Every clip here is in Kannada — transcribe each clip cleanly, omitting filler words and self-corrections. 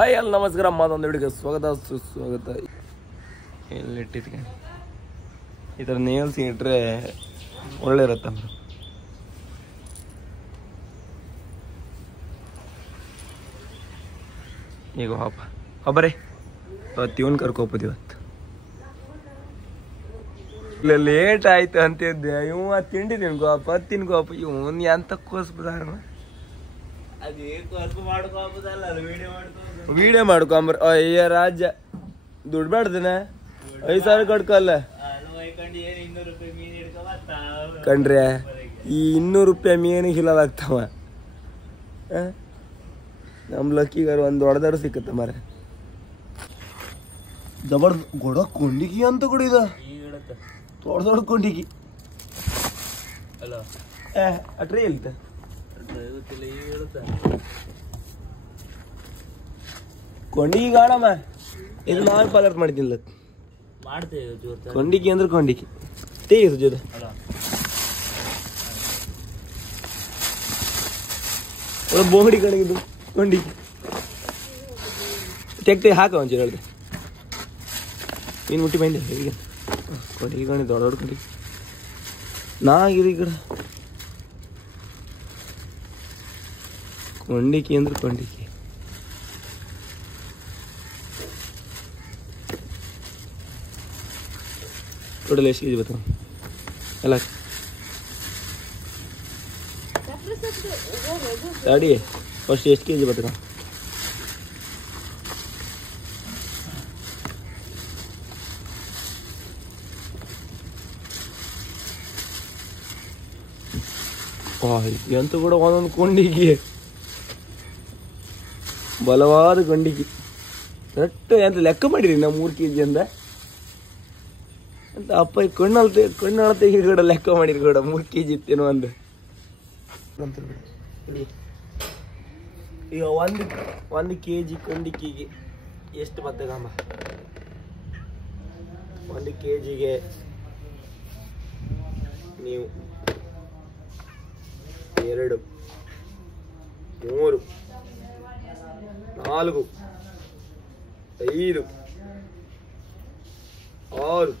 ಹಾಯ್ ಅಲ್ಲಿ ನಮಸ್ಕಾರ ಮತ್ತೊಂದು ವಿಡಿಯೋಗೆ ಸ್ವಾಗತ ಸುಸ್ವಾಗತ. ಎಲ್ಲಿಟ್ಟಿದ್ಕೆ ಈ ಥರ ನೇಲ್ಸ್ ಇಟ್ಟರೆ ಒಳ್ಳೆ ಇರುತ್ತೆ. ಈಗ ಹಬ್ಬರೇ ಇವತ್ತು ಕರ್ಕೊಬೋದು. ಇವತ್ತು ಇಲ್ಲ ಲೇಟ್ ಆಯ್ತು ಅಂತಿದ್ದೆ. ಇವ ತಿಂಡಿ ತಿನ್ಕೋಪ ತಿನ್ಕೋಪ ಇವನ್ ಎಂತ ಕೋಸ್ಬಿದಾರ. ವಿಡಿಯೋ ಮಾಡ್ಕೊಂಬರ್ ಅಯ್ಯ ರಾಜ್ಯ ದುಡ್ಡು ಬೇಡ್ದೇನೆ 5,000 ಕಟ್ಕಲ್ಲ ಕಣ್ರೆ. ಈ 200 ರೂಪಾಯಿ ಮೀನಿಗೆ ಹಿಲಾಗ್ತಾವ. ನಮ್ಮ ಲಕ್ಕಿಗಾರ ಒಂದು ದೊಡ್ಡದಾರು ಸಿಕ್ಕತ್ತ ಮರ ಜಬರ್ ಗೊಡ ಕೊಂಡಿಗಿ ಅಂತ ಕೊಡಿದ ದೊಡ್ಡ ದೊಡ್ಡ ಕೊಂಡಿಗಿ ಅಟ್ರೇ ಇಲ್ತ ಕೊಂಡಿಗಿ ಗಾಡಮ್ಮ ಇದು ನಾನು ಪಾಲರ್ ಮಾಡಿದ್ದಿಲ್ಲ. ಕೊಂಡಿಗಿ ಅಂದ್ರೆ ಕೊಂಡಿಗಿ ತೇಗಿ ಸುಜೋದ ಬೋಗಡಿ ಕಣಗಿದ್ದು ಕೊಂಡಿಗಿ ತೆಗ್ತೆ ಹಾಕ ಒಂಚೂರು ಹೇಳಿದೆ. ನೀನು ಮುಟ್ಟಿ ಬೈಂದೆ ಈಗ ಕೊಂಡಿಗಿ ಕಣಿ ದೊಡ್ಡ ದೊಡ್ಡ ಕೊಂಡಿಗಿ ನಾಗಿರಿ ಈ ಕಡೆ ಕೊಂಡಿಗಿ ಅಂದ್ರೆ ಕೊಂಡಿಗಿ. ಟೋಟಲ್ ಎಷ್ಟು ಕೆಜಿ ಬರ್ತಾವ ಎಲ್ಲ ಗಾಡಿ ಫಸ್ಟ್ ಎಷ್ಟು ಕೆಜಿ ಬರ್ತಾವ? ಎಂತ ಕೂಡ ಒಂದೊಂದು ಕೊಂಡಿಗೆ ಬಲವಾದ ಕೊಂಡಿಗೆ ಕರೆಕ್ಟ್ ಎಂತ ಲೆಕ್ಕ ಮಾಡಿರಿ ನಾವು 3 kg ಅಂದ ಅಂತ ಅಪ್ಪ ಕಣ್ಣಳತೆಗೆ ಕೂಡ ಲೆಕ್ಕ ಮಾಡಿರಿ ಕೂಡ 3 kg ಇತ್ತೇನೋ ಅಂದ. ಈಗ ಒಂದು kg ಕೊಂಡಿಗೆ ಎಷ್ಟು ಬತ್ತಗಮ್ಮ? 1 kgಗೆ ನೀವು 2 3 4 5 6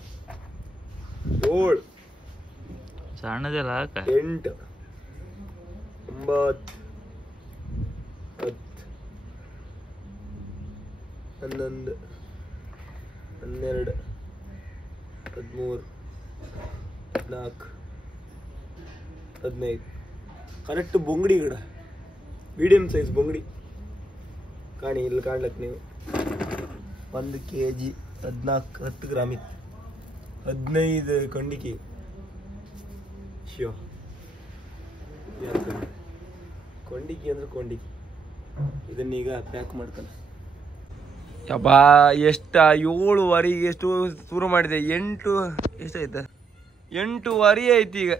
7 ಸಣ್ಣದೆಲ್ಲ 8 9 10 11 12 13 14 15 ಕರೆಕ್ಟ್ ಬೊಂಗಡಿ ಗಿಡ ಮೀಡಿಯಂ ಸೈಜ್ ಬೊಂಗಡಿ ಕಾಣಿ ಇಲ್ಲಿ ಕಾಣ್ಲಕ್ ನೀವು. 1 kg 10 ಗ್ರಾಮ್ ಇತ್ತು 15 ಕೊಂಡಿಗೆ ಶಿವ ಕೊಂಡಿಗೆ ಅಂದ್ರೆ ಕೊಂಡಿಗೆ. ಇದನ್ನೀಗ ಪ್ಯಾಕ್ ಮಾಡ್ತಾನೆ. ಯಬ್ಬಾ ಎಷ್ಟ 7:15 ಎಷ್ಟು ಶುರು ಮಾಡಿದೆ 8 ಎಷ್ಟಾಯ್ತ 8:15 ಐತಿ ಈಗ.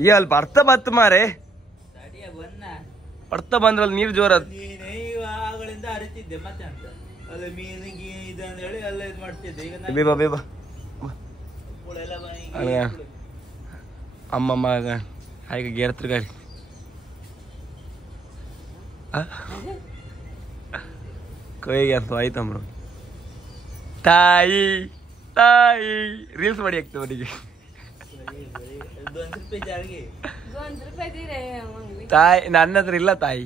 ಈಗ ಅಲ್ಲಿ ಬರ್ತ ಮಾರೆ ಬರ್ತಾ ಬಂದ್ರಲ್ಲಿ ನೀರು ಜೋರ ಅಮ್ಮಮ್ಮ ಹಾಗೆ ಗೆರ್ತ್ರ ಗಾಡಿ ಕೈಗೆ ಅಂತ ಆಯ್ತಮ್ರು. ತಾಯಿ ತಾಯಿ ರೀಲ್ಸ್ ಮಾಡಿ ಆಗ್ತದೆ ಅವರಿಗೆ. ತಾಯಿ ನನ್ನ ಹತ್ರ ಇಲ್ಲ ತಾಯಿ.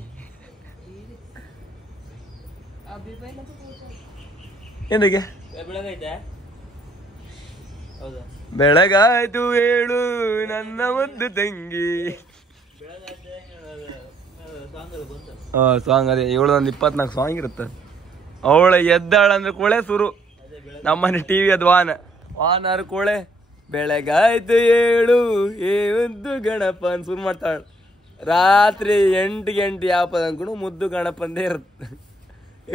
ಏನಕ್ಕೆ ಬೆಳಗಾಯ್ತು ಹೇಳು ನನ್ನ ಮುದ್ದು ತಂಗಿ. ಸಾಂಗ್ ಅದೇ 7-24 ಸಾಂಗ್ ಇರುತ್ತೆ. ಅವಳ ಎದ್ದಾಳ ಅಂದ್ರೆ ಕೊಳೆ ಸುರು. ನಮ್ಮನೆ ಟಿವಿ ಅದು ವಾನ ಕೊಳೆ ಬೆಳಗಾಯ್ತು ಹೇಳು ಮುದ್ದು ಗಣಪ ಅಂತ ಶುರು ಮಾಡ್ತಾಳ. ರಾತ್ರಿ 8 ಗಂಟೆ ಯಾಪದ ಅನ್ಕೊಂಡು ಮುದ್ದು ಗಣಪಂದೇ ಇರುತ್ತೆ.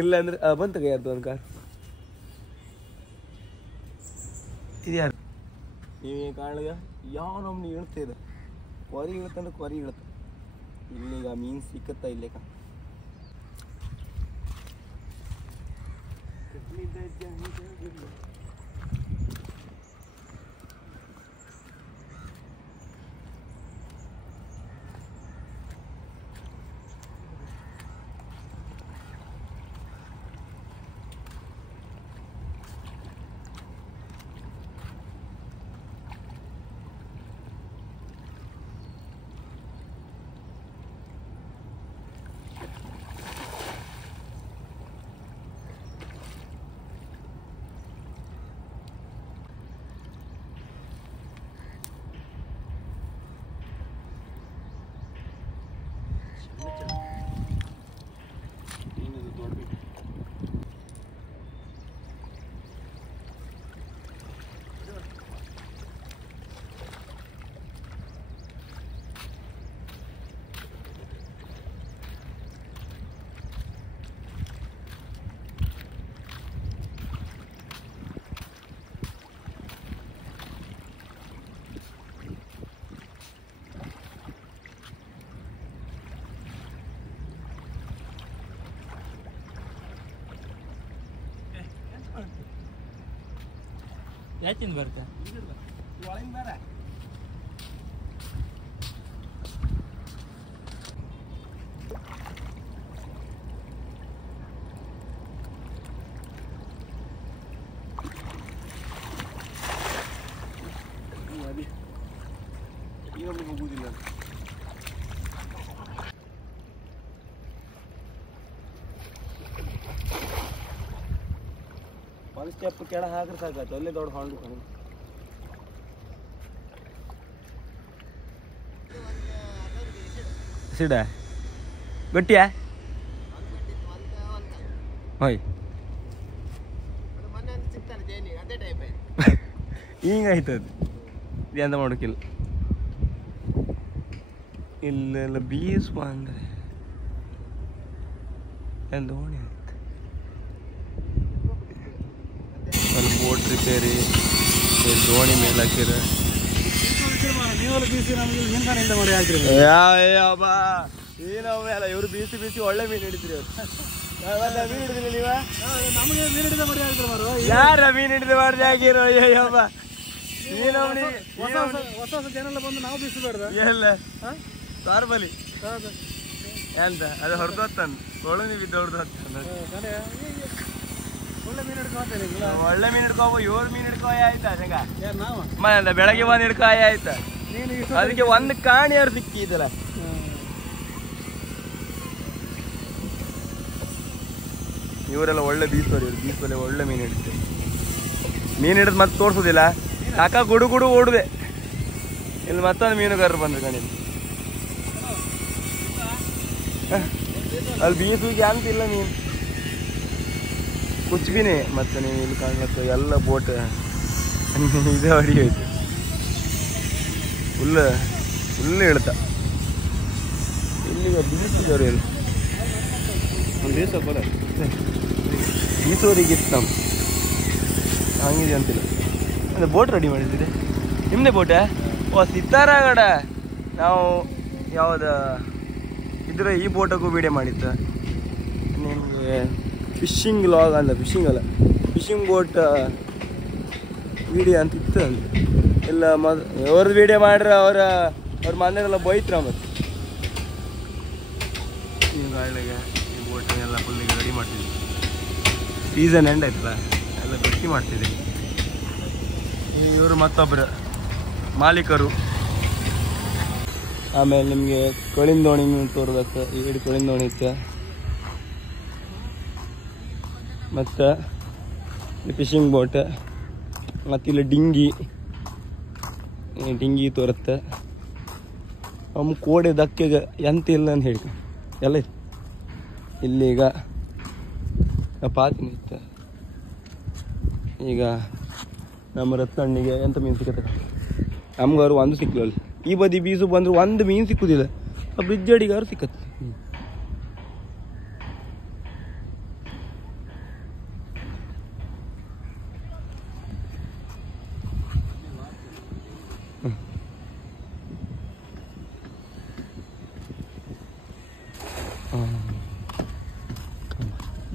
ಇಲ್ಲಾಂದ್ರೆ ಬಂತ ಯಾರ್ದು ಒಂದು ಕಾರ್ ಇದ್ಯಾರು ನೀವೇ ಕಾಣಗ ಯಾವ ನಮ್ನಿ ಹೇಳ್ತಿದೆ. ಕೊರಿ ಇಳುತ್ತಂದ್ರೆ ಕೊರಿ ಇಳುತ್ತೆ. ಇಲ್ಲಿಗ ಮೀನು ಸಿಕ್ಕತ್ತ ಇಲ್ಲೇಕ ಯಾಕಿಂದ ಬರ್ತಾ ಒಳಗಿಂದ ಬೇರೆ ಈಗ ಹೋಗುದಿಲ್ಲ ಒಂದು ಸ್ಟೆಪ್ ಕೆಳ ಹಾಕ್ರೆ ಸಾಕಾಯ್ತು ಅಲ್ಲೇ ದೊಡ್ಡ ಹಾಂಡು ಸಿಡ ಗಟ್ಟಿಯಾ ಹೋಯ್ ಹಿಂಗಾಯ್ತದ ಎಂತ ಮಾಡೋಕ್ಕಿಲ್ಲ ಇಲ್ಲೆಲ್ಲ ಬೀಸುವ ಅಂದರೆ ಎಲ್ಲ ದೋಣಿ ಆಯ್ತು ಅಲ್ಲಿ ಬೋಟ್ ರಿಪೇರಿ ದೋಣಿ ಮೇಲೆ ಹಾಕಿರ ಏನಲ್ಲ ಇವರು ಬೀಸಿ ಬೀಸಿ ಒಳ್ಳೆ ಮೀನು ಹಿಡಿದ್ರಿ ಮೀನು ಹಿಡಿದಿಲ್ಲ ನೀವ ಯಾರ ಮೀನು ಹಿಡಿದು ಮಾಡ್ದೆ ಆಗಿರೋ ಅಯ್ಯಬ್ಬ ಎಲ್ಲ ಕಾರ್ಬಲಿ ಎಂತ ಅದು ಹೊರದೋತ್ತಾನ ಒಳ್ಳೆ ನೀವು ಬಿದ್ದವ್ರದ್ದು ಒಳ್ಳೆ ಮೀನು ಹಿಡ್ಕೋ 7 ಮೀನು ಹಿಡ್ಕೋ ಆಯ್ತಾ ಜಂಗ ಮತ್ತೆ ಬೆಳಗ್ಗೆ ಬಂದು ಹಿಡ್ಕೋ ಆಯ್ತಾ ಅದಕ್ಕೆ ಒಂದು ಕಾಣಿಯಾರು ಸಿಕ್ಕಿದಲ್ಲ ಇವರೆಲ್ಲ ಒಳ್ಳೆ ಬೀಸೋರು ಇವ್ರು ಬೀಸೋಲೆ ಒಳ್ಳೆ ಮೀನು ಹಿಡಿತಾರೆ ಮೀನು ಹಿಡಿದು ಮತ್ತೆ ತೋರ್ಸೋದಿಲ್ಲ ಕಾಕ ಗುಡು ಗುಡು ಓಡುದೆ ಇಲ್ಲಿ ಮತ್ತೊಂದು ಮೀನುಗಾರರು ಬಂದ್ರು ಕಣಿಲಿ ಅಲ್ಲಿ ಬೀಸುವಿಗೆ ಅಂತಿಲ್ಲ ಮೀನು ಕುಚ್ಬಿನೇ ಮತ್ತೆ ನೀವು ಇಲ್ಲಿ ಕಾಣ್ಲಕ್ಕ ಎಲ್ಲ ಬೋಟ್ ಇದೇ ಹೊಡಿ ಹೋಯ್ತು ಫುಲ್ ಹೇಳ್ತಾ ಇಲ್ಲಿಗೆ ಬೀಸಿದವರು ಎಲ್ಲ ಒಂದು ದಿವಸ ಬರ ಬೀಸೋರಿಗಿತ್ತು ನಮ್ಮ ಹಂಗಿದೆ ಅಂತಿಲ್ಲ ಅಂದರೆ ಬೋಟ್ ರೆಡಿ ಮಾಡಿದ್ದೀರಿ ನಿಮ್ಮದೇ ಬೋಟಾ ಓ ಸಿತ್ತಾರಗಡ ನಾವು ಯಾವ್ದು ಇದ್ರೆ ಈ ಬೋಟಕ್ಕೂ ವಿಡಿಯೋ ಮಾಡಿತ್ತು ನಿಮಗೆ ಫಿಶಿಂಗ್ ಲಾಗ್ ಅಲ್ಲ ಫಿಶಿಂಗ್ ಬೋಟ್ ವಿಡಿಯೋ ಅಂತ ಇತ್ತು ಅಂತ ಎಲ್ಲ ಅವ್ರದ್ದು ವಿಡಿಯೋ ಮಾಡ್ರೆ ಅವ್ರ ಮನೆಯಲ್ಲ ಬೈತ್ರ ಮತ್ತು ಈ ಗಾಳಿಗೆ ಈ ಬೋಟನ್ನೆಲ್ಲ ಫುಲ್ಲಿಗೆ ರೆಡಿ ಮಾಡ್ತಿದ್ವಿ ಸೀಸನ್ ಎಂಡ್ ಆಯ್ತಲ್ಲ ಎಲ್ಲ ಗಟ್ಟಿ ಮಾಡ್ತಿದ್ದೀವಿ ಇವರು ಮತ್ತೊಬ್ಬರು ಮಾಲೀಕರು ಆಮೇಲೆ ನಿಮಗೆ ಕೊಳಿನ ದೋಣಿ ತೋರ್ಬೇಕು ಈ ಕೊಳಿನ ದೋಣಿ ಇತ್ತು ಮತ್ತು ಫಿಶಿಂಗ್ ಬೋಟ್ ಮತ್ತು ಇಲ್ಲಿ ಡಿಂಗಿ ತೋರುತ್ತೆ ಅಮ್ಮ ಕೋಡೆ ದಕ್ಕೆಗೆ ಎಂತ ಇಲ್ಲ ಅಂತ ಹೇಳಿ ಎಲ್ಲ ಇತ್ತು ಇಲ್ಲೀಗ ಪಾತಿನ ಇತ್ತು ಈಗ ನಮ್ಮ ರತ್ನಣ್ಣಿಗೆ ಎಂತ ಮೀನು ಸಿಕ್ಕತ್ತೆ ನಮ್ಗಾರು ಒಂದು ಸಿಕ್ಕಲ್ಲ ಈ ಬದಿ ಬೀಸು ಬಂದ್ರು ಒಂದು ಮೀನು ಸಿಕ್ಕುದಿಲ್ಲ ಆ ಬ್ರಿಡ್ಜ್ ಅಡಿಗಾರು ಸಿಕ್ಕತ್ತೆ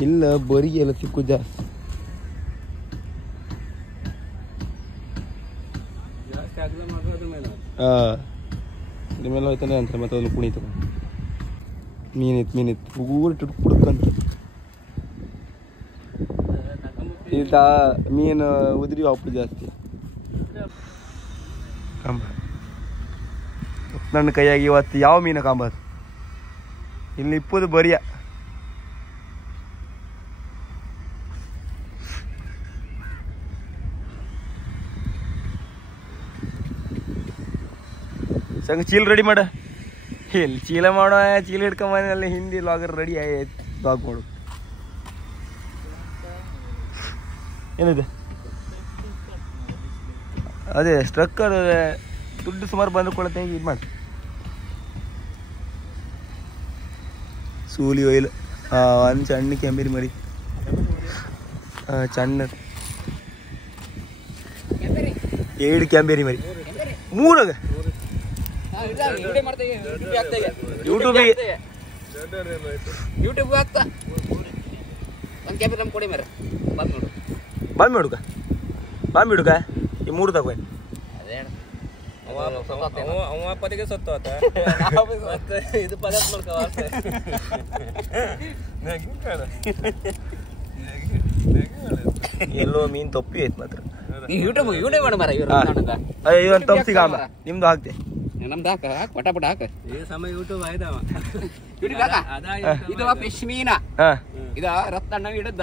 ಇಲ್ಲ ಬರಿ ಎಲ್ಲ ಸಿಕ್ಕು ಜಾಸ್ತಿ ಇದ್ರ ಮೇಲೆ ಹೋಯ್ತಾನೆ ಅಂತ ಮತ್ತೆ ಅದನ್ನು ಕುಣಿತ ಮೀನಿತ್ತು ಊರಿಟ್ಟು ಕುಡ್ಕಂತ ಈತ ಮೀನು ಉದ್ರಿ ಹಾಪು ಜಾಸ್ತಿ ಕಂಬ ನನ್ನ ಕೈಯಾಗಿ ಇವತ್ತು ಯಾವ ಮೀನು ಕಾಂಬದು ಇಲ್ಲಿ ಇಪ್ಪದು ಬರಿಯ ಸಂಗ ಚೀಲ್ ರೆಡಿ ಮಾಡ ಎಲ್ಲಿ ಚೀಲ ಮಾಡೋ ಚೀಲ ಹಿಡ್ಕೊಂಬಲ್ಲಿ ಹಿಂದಿ ಲಾಗರ್ ರೆಡಿ ಆಯ್ತು ಲಾಗ್ ಮಾಡು. ಏನಿದೆ ಅದೇ ಸ್ಟ್ರಕ್ಕರ್ ದುಡ್ಡು ಸುಮಾರು ಬಂದುಕೊಳ್ಳುತ್ತೆ ಇದು ಮಾಡಿ. ಸೂಲಿ ಒಯ್ಲು ಒಂದು ಸಣ್ಣ ಕೆಂಬೇರಿ ಮರಿ ಸಣ್ಣ 7 ಕೆಂಬೇರಿ ಮರಿ 3 ಯೂಟ್ಯೂಬ್ ಆಗ್ತಾ ಒಂದು ಕ್ಯಾಮೆರಾ ನಮ್ಗೆ ಕೊಡಿ ಮರ ಬಂದು ನೋಡು. ಬಾಂಬ್ ಬಿಡುಕ ಈ 3 ತಗೋ. ಅವ ಪದಿಗೆ ಸತ್ತು ಆತ ಇದು ಪದಾರ್ಥ ಎಲ್ಲೋ ಮೀನ್ ತೊಪ್ಪಿ ಐತ್ ಮಾತ್ರ. ಯೂಟ್ಯೂಬ್ ಮಾಡು ಮರ ಇವ್ರು ತಪ್ಪಿಗ ನಿಮ್ದು ಹಾಕ್ತೆ ನಮ್ದು ಹಾಕ ಪಟ ಪಟ ಹಾಕ ಈ ಸಮಯ ಯೂಟ್ಯೂಬ್ ಆಯ್ತಾವ ಇದು ಫಿಶ್ ಮೀನ ಇದ ರತ್ತಣ್ಣ ಹಿಡದ್ದ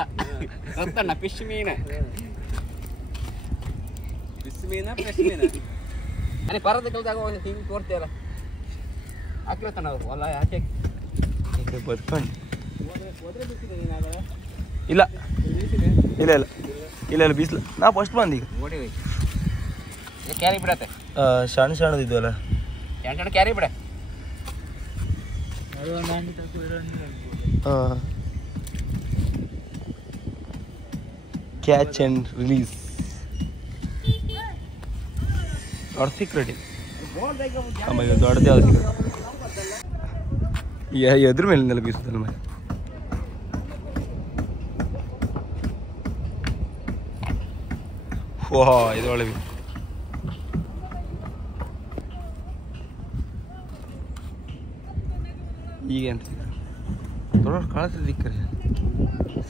ರತ್ತಣ್ಣ ಫಿಶ್ ಮೀನ ಅದೇ ಪರದ ಕಲ್ದಾಗ ಹಿಂಗೆ ತೋರ್ತೀಯಲ್ಲ ಹಾಕಿರ್ತಾನ ಅವ್ರು ಹೊಲ ಯಾಕೆ ಬದ್ಕೊಂಡು ಇಲ್ಲ ಇಲ್ಲ ಇಲ್ಲ ಇಲ್ಲ ಇಲ್ಲ ಬೀಸ್ಲ ನಾ ಫಸ್ಟ್ ಬಂದು ಈಗ ನೋಡಿ ಕ್ಯಾರಿ ಬಿಡತ್ತೆ ಸಣ್ಣದಿದ್ವಲ್ಲ ಎಂಟು ಕ್ಯಾರಿ ಬಿಡ ಕ್ಯಾಚ್ ಆ್ಯಂಡ್ ರಿಲೀಸ್ ದೊಡ್ಡ ಸಿಕ್ರೆಟ್ ಆಮೇಲೆ ದೊಡ್ಡದೇ ಯಾವ್ದು ಸಿಕ್ರೆಟ್ ಎದ್ರ ಮೇಲಿಂದೆಲ್ಲ ಬೀಸುತ್ತಲ್ಲ ಮೇಲೆ ಓಹ್ ಇದು ಒಳ್ಳೆ ಈಗ ಅಂತ ದೊಡ್ಡ ಕಳಿಸ್ರಿ ದಿಕ್ಕರಿ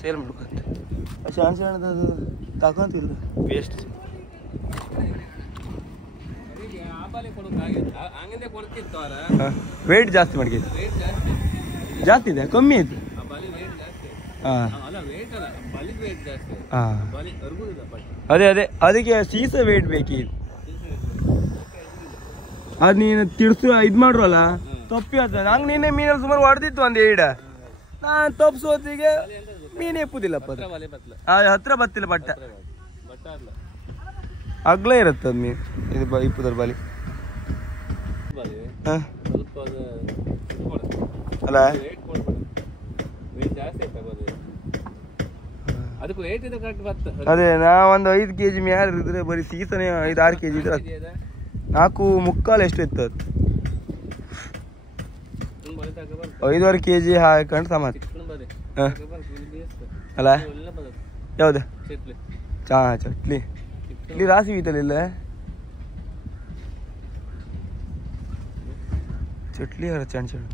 ಸೇಲ್ ಮಾಡ್ಕೊತ್ತೆ ಸಣ್ಣ ಸಣ್ಣದು ತಗೊಂತಿಲ್ಲ ವೇಸ್ಟ್ ವೇಟ್ ಜಾಸ್ತಿ ಮಾಡ್ಕೈತಿ ಜಾಸ್ತಿ ಇದೆ ಕಮ್ಮಿ ಐತಿ ಅದೇ ಅದೇ ಅದಕ್ಕೆ ಸೀಸ ವೇಟ್ ಬೇಕೀಗ ಅದು ನೀನು ತಿಳ್ಸು ಇದು ಮಾಡ್ರಲ್ಲ ತಪ್ಪಿ ಆಗ್ತದೆ ನಂಗೆ ನಿನ್ನೆ ಮೀನಲ್ಲಿ ಸುಮಾರು ಹೊಡೆದಿತ್ತು ಒಂದು ಏಡ ನಾನು ತಪ್ಪಿಸೋತಿಗೆ ಮೀನು ಎಪ್ಪುದಿಲ್ಲಪ್ಪ ಹತ್ರ ಬತ್ತಿಲ್ಲ ಬಟ್ಟ ಅಗ್ಲೇ ಇರುತ್ತೆ ಅದು ಮೀನು ಇದು ಇಪ್ಪುದರ ಬಾಲಿ ಅಲ್ಲ ಅದೇ ನಾ ಒಂದು 5 kg ಮ್ಯಾಲ ಇದ್ರೆ ಬರೀ ಸೀಸನೆ 5-6 kg ಇದ್ರೆ 4.25 ಎಷ್ಟು ಇತ್ತು ಅದು 5.5 kg ಹಾಕೊಂಡು ಸಮಾನ ಅಲ್ಲ ಯಾವ್ದು ಚಟ್ಲಿ ಇಲ್ಲಿ ರಾಸಿ ಬೀತಲ್ಲ ಚಟ್ಲಿ ಅರ ಚಣ್ಣ ಚಣ್ಣ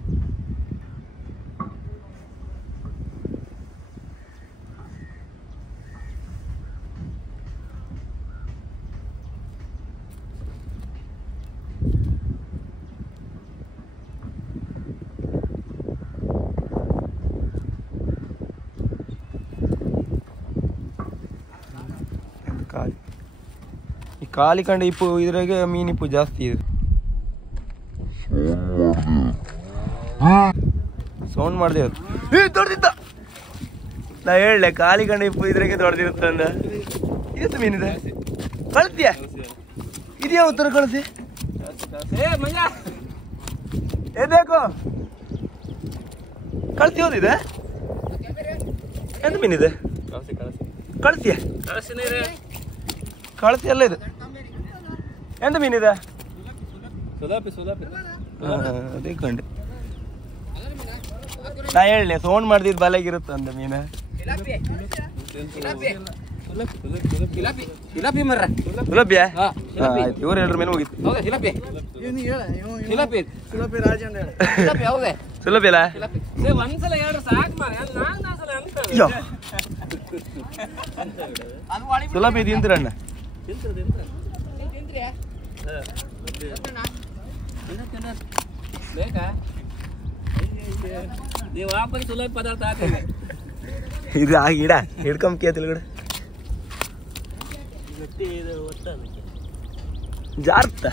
ಕಾಲಿ ಈ ಕಾಲಿ ಕಂಡ ಇಪ್ಪು ಇದ್ರಾಗೆ ಮೀನಿಪ್ಪು ಜಾಸ್ತಿ ಇದೆ ಸೌಂಡ್ ಮಾಡಿದೆ ದೊಡ್ಡದಿದ್ದ ನಾ ಹೇಳಲೆ ಕಾಲಿ ಕಂಡ ಇಪ್ಪು ಇದ್ರಾಗೆ ದೊಡ್ಡದಿರುತ್ತೆ ಅಂದ ಎಷ್ಟು ಮೀನಿದೆ ಕಳ್ತೀಯ ಇದೆಯಾ ಉತ್ತರ ಕಳಿಸಿ ಏಕೋ ಕಳ್ಸಿ ಹೋದಿದೆ ಎಂತ ಮೀನಿದೆ ಕಳ್ಸಿಯ ಕಳ್ಸಿ ಎಲ್ಲ ಇದೆ ಎಂತ ಮೀನಿದೆ ಅದೇ ಕಂಡೆ ನಾ ಹೇಳಲೆ ಸೌಂಡ್ ಮಾಡ್ದಿದ್ದು ಬಲೆಗಿರುತ್ತೆ ಅಂದ ಮೀನು ಸುಲಭ್ಯ ಆಯ್ತು ಇವ್ರು ಹೇಳ್ರ ಮೇಲೆ ಹೋಗಿತ್ತು ಸುಲಭ ಅಲ್ಲ ಸುಲಭ ಇದು ತಿಂತೀರಣ್ಣ ಇದು ಆ ಗಿಡ ಹಿಡ್ಕೊಂಬ ಕೂಡ ಜಾರ್ತ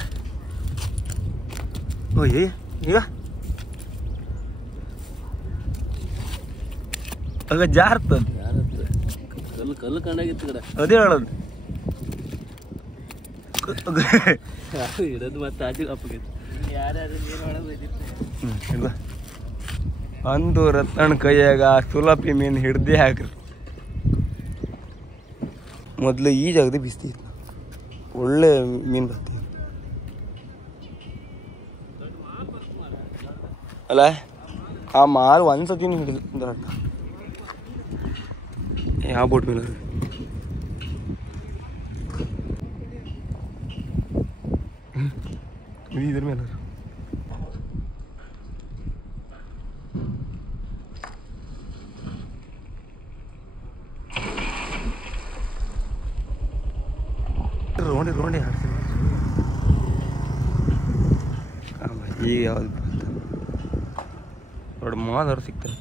ಓಯ್ ಈಗ ಆಗ ಜಾರ್ತದ ಕಲ್ಲು ಕಲ್ಲು ಕಂಡಾಗಿತ್ತು ಕಡೆ ಅದೇ ಹೇಳೋದು ಇಡೋದು ಮತ್ತೆ ಆಚೆ ಅಪ್ಪಗಿತ್ತು ಯಾರ್ಯಾರು ನೀರು ಒಳಗೆ ಅಂದು ರತ್ನ ಕೈಯಾಗ ಸುಲಪಿ ಮೀನು ಹಿಡ್ದೇ ಹಾಕ್ರಿ. ಮೊದಲು ಈ ಜಾಗದ ಬಿಸ್ತಿತ್ತು, ಒಳ್ಳೆ ಮೀನು ಬರ್ತೀವಿ ಅಲ್ಲ. ಆ ಮಾಲ್ ಒಂದ್ಸತಿ ಹಿಡಿದ ಯಾವ ಬೋಟ್ ಮೇಲೆ ಇದ್ರ ಮೇಲೆ ರೋಂಡಿ ರೋಂಡಿ ಹಾಡ್ತೀನಿ. ಈಗ ಯಾವ್ದು ದೊಡ್ಡ ಮಾದವ್ರು ಸಿಗ್ತಾರೆ.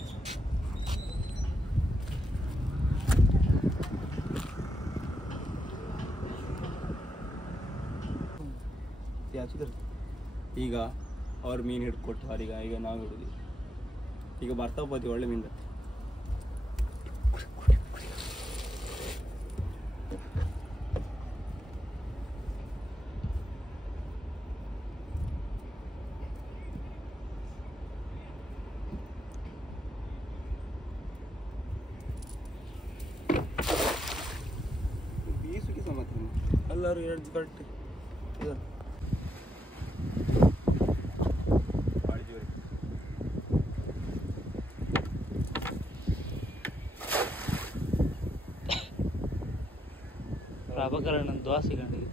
ಈಗ ಅವ್ರು ಮೀನು ಹಿಡ್ಕೊಟ್ಟು ಅವ್ರೀಗ ಈಗ ನಾವು ಹಿಡಿದ್ವಿ. ಈಗ ಬರ್ತಾವ ಪತಿ ಒಳ್ಳೆ ಮೀನು. ಬೀಸುಗೆ ಸಮಾಧಾನ ಎಲ್ಲರೂ ಎರಡು ಕರೆಕ್ಟ್ ಪ್ರಭಾಕರಣ ದೋಸೆ ಕಂಡಿಗೆ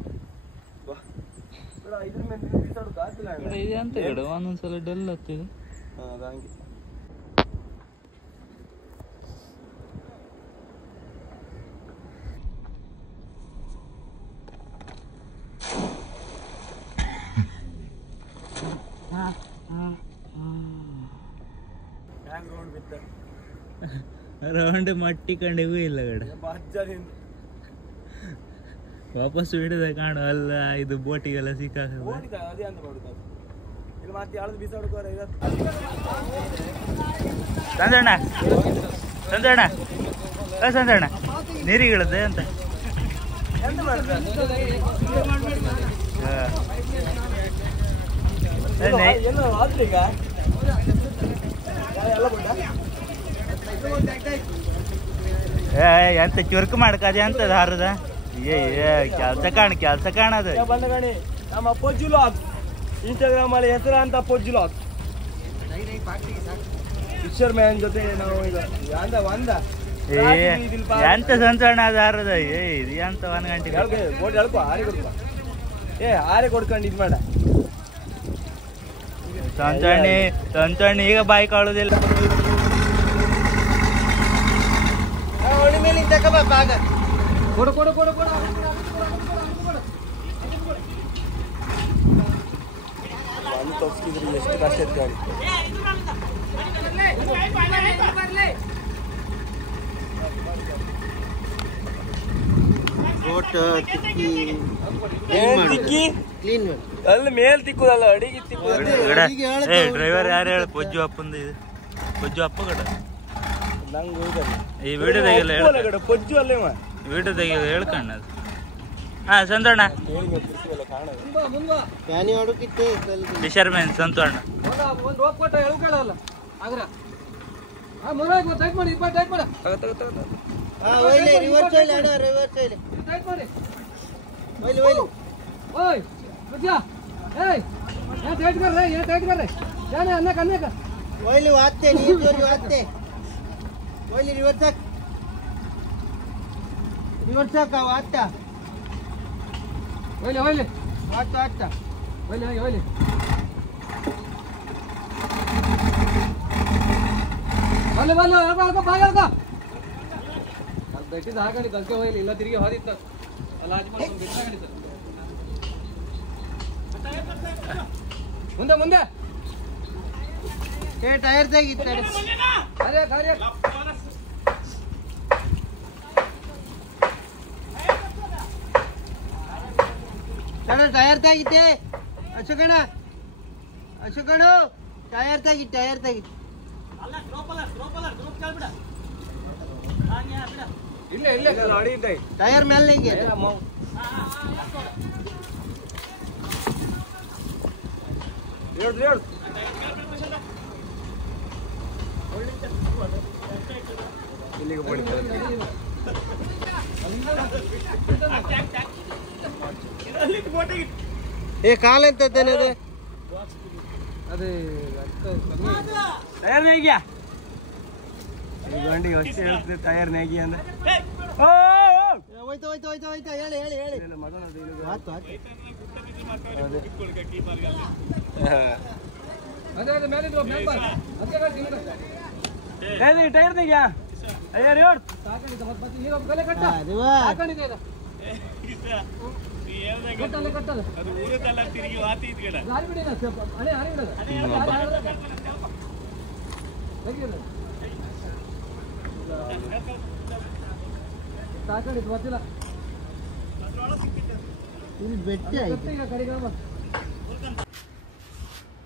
ಇದೆ ಅಂತ ಹೇಳ ಒಂದೊಂದ್ಸಲ ಡಲ್ ಆಗ್ತಿದೆ. ಹಂಗೆ ರೌಂಡ್ ಮಟ್ಟಿ ಕಂಡಿಗೂ ಇಲ್ಲ ಗಡ ವಾಪಸ್ ಹಿಡಿದ ಕಾಣು ಅಲ್ಲ ಇದು ಬೋಟಿಗೆಲ್ಲ ಸಿಕ್ಕಾಕ ಸಂಜಣ್ಣ ಸಂಜಣ್ಣ ಸಂಜಣ್ಣ ನೀರಿಗಿಳದೆ ಅಂತ ಎಂತ ಚುರುಕು ಮಾಡ್ಕದೆ ಅಂತದ ಹಾರದ ಕೆಲಸ ಕಾಣದ ಬಂದ ಗಣಿ ನಮ್ಮ ಪೊಜ್ಜು ಲಾಗ್ ಇನ್ಸ್ಟಾಗ್ರಾಮ್ ಅಲ್ಲಿ ಹೆಸರು ಅಂತ ಪೊಜ್ಜು ಲಾಗ್ ಫಿಶರ್ ಮ್ಯಾನ್ ಜೊತೆ ನಾವು ಈಗ ಒಂದ ಎಂತ ಸಂಚರಣ ಅದ ಹಾರದ ಇದು ಎಂತ 1 ಗಂಟೆ ಬೋಟ್ ಹೇಳ್ಕೊ ಆರೆ ಕೊಡ್ಕೊ ಆರೆ ಕೊಡ್ಕೊಂಡು ಇದು ಮಾಡ ಸಂಚರಣಿ ಈಗ ಬಾಯಿ ಕಾಳುದಿಲ್ಲ. ಕೊಡು ಕೊಡು ಕೊಡು ಕೊಡು ತೋರಿಸ್ತಿದ್ರಿ ಎಷ್ಟು ಕಷ್ಟ ಇತ್ತು ಗಾಡಿ. ಅಲ್ಲಿ ಮೇಲ್ ತಿಕ್ಕುದಲ್ಲ ಅಡಿಗೆ ಡ್ರೈವರ್ ಯಾರು ಹೇಳ ಪೊಜ್ಜು ಅಪ್ಪಂದು ಇದು ಪೊಜ್ಜು ಅಪ್ಪ ಕಡ ಈ ವಿಡಿಯೋದಾಗೆಲ್ಲ ಪೊಜ್ಜು ಅಲ್ಲೇ ವಿಡಿಯೋದಾಗೆಲ್ಲ ಹೇಳ್ಕಣ್ಣ ಅದು. ಹಾ ಸಂತೋಣ ಫಿಶರ್ಮ್ಯಾನ್ ಸಂತೋಣ ಇಲ್ಲ ತಿರುಗಿ ಹೋದಿತ್ತ ಮುಂದೆ ಮುಂದೆ ಟೈರ್ ತೆಗಿತಾರೆ ಟೈರ್ ತೆಗಿತೆ ಅಶೋಕಣ್ಣ ಟೈರ್ ತೆಗಿ ಟೈರ್ ಮೇಲೆ ಹಿಂಗೆ ಇಲ್ಲಿಗೆ ಪಡಿತಾರೆ ಏ ಕಾಲ್ ಎಂತದ್ದೇನೆ ಅದು ಟೈರ್ ನೇಗಿಯ ಗಂಡಿಗೆ ಅಷ್ಟೇ ಹೇಳ್ತದೆ ಟೈರ್ ನೇಗಿ ಅಂದ್ರೆ ಹೋಯ್ತು ಹೋಯ್ತು ಹೋಯ್ತು ಹೋಯ್ತು ಹೇಳಿ ಹೇಳಿ ಹೇಳಿ ಆಯ್ತು ಆಯ್ತು ಟೈರ್ ನೇಗಿಯ ಅಯ್ಯಾರ ಹೇಳು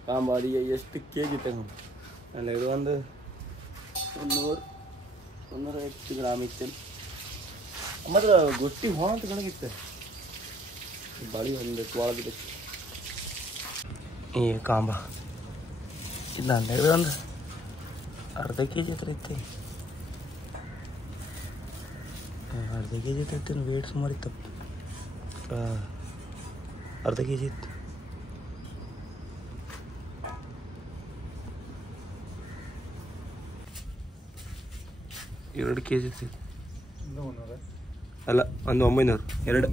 ಕಾಂಬಾಡಿಗೆ ಎಷ್ಟು ಕೆಜಿ ತಗೊಂಡು ಅಲ್ಲ ಇದು ಒಂದು 150 ಗ್ರಾಮ್ ಇತ್ತು ಮಾತ್ರ ಗೊಟ್ಟಿ ಹೋ ಅಂತ ಕಣಗಿತ್ತು ಬಾಳಿ ಒಂದು ಒಳಗಿದೆ ಈ ಕಾಂಬ ಇಲ್ಲ ಅಂದ್ರೆ ಒಂದು ಅರ್ಧ ಕೆ ಜಿ ಹತ್ರ ಇತ್ತು ಅರ್ಧ ಕೆ ಜಿ ಇತ್ತು ವೇಟ್ ಸುಮಾರು ಇತ್ತು ಅರ್ಧ ಕೆ ಜಿ ಇತ್ತು ಎರಡು ಕೆ ಜಿ ಇತ್ತು ಅಲ್ಲ ಒಂದು 900 ಎರಡು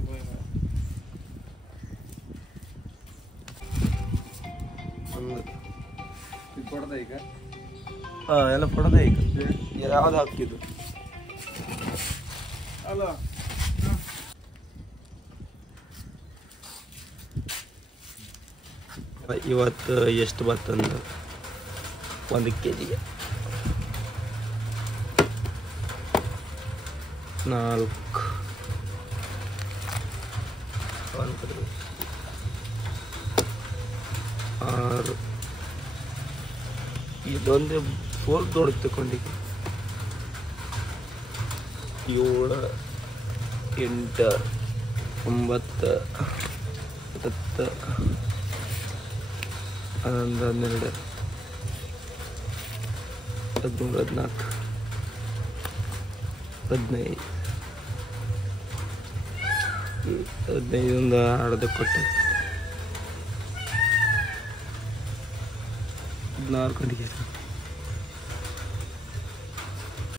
ಹಾಂ ಎಲ್ಲ ಪಡದ ಈಗ ಯಾವ್ದು ಹಾಕಿದ್ದು ಇವತ್ತು ಎಷ್ಟು ಬರ್ತಂದ್ರೆ 1 ಕೆ ಜಿಗೆ 4 6 ಇದೊಂದೇ ಫೋಲ್ ದೊಡ್ಡ ತಗೊಂಡಿಗೆ 7 8 9 10 11 12 13 14 15 ಒಂದು ಅರ್ಧ ಕೊಟ್ಟೆ 16 ಗಂಟೆಗೆ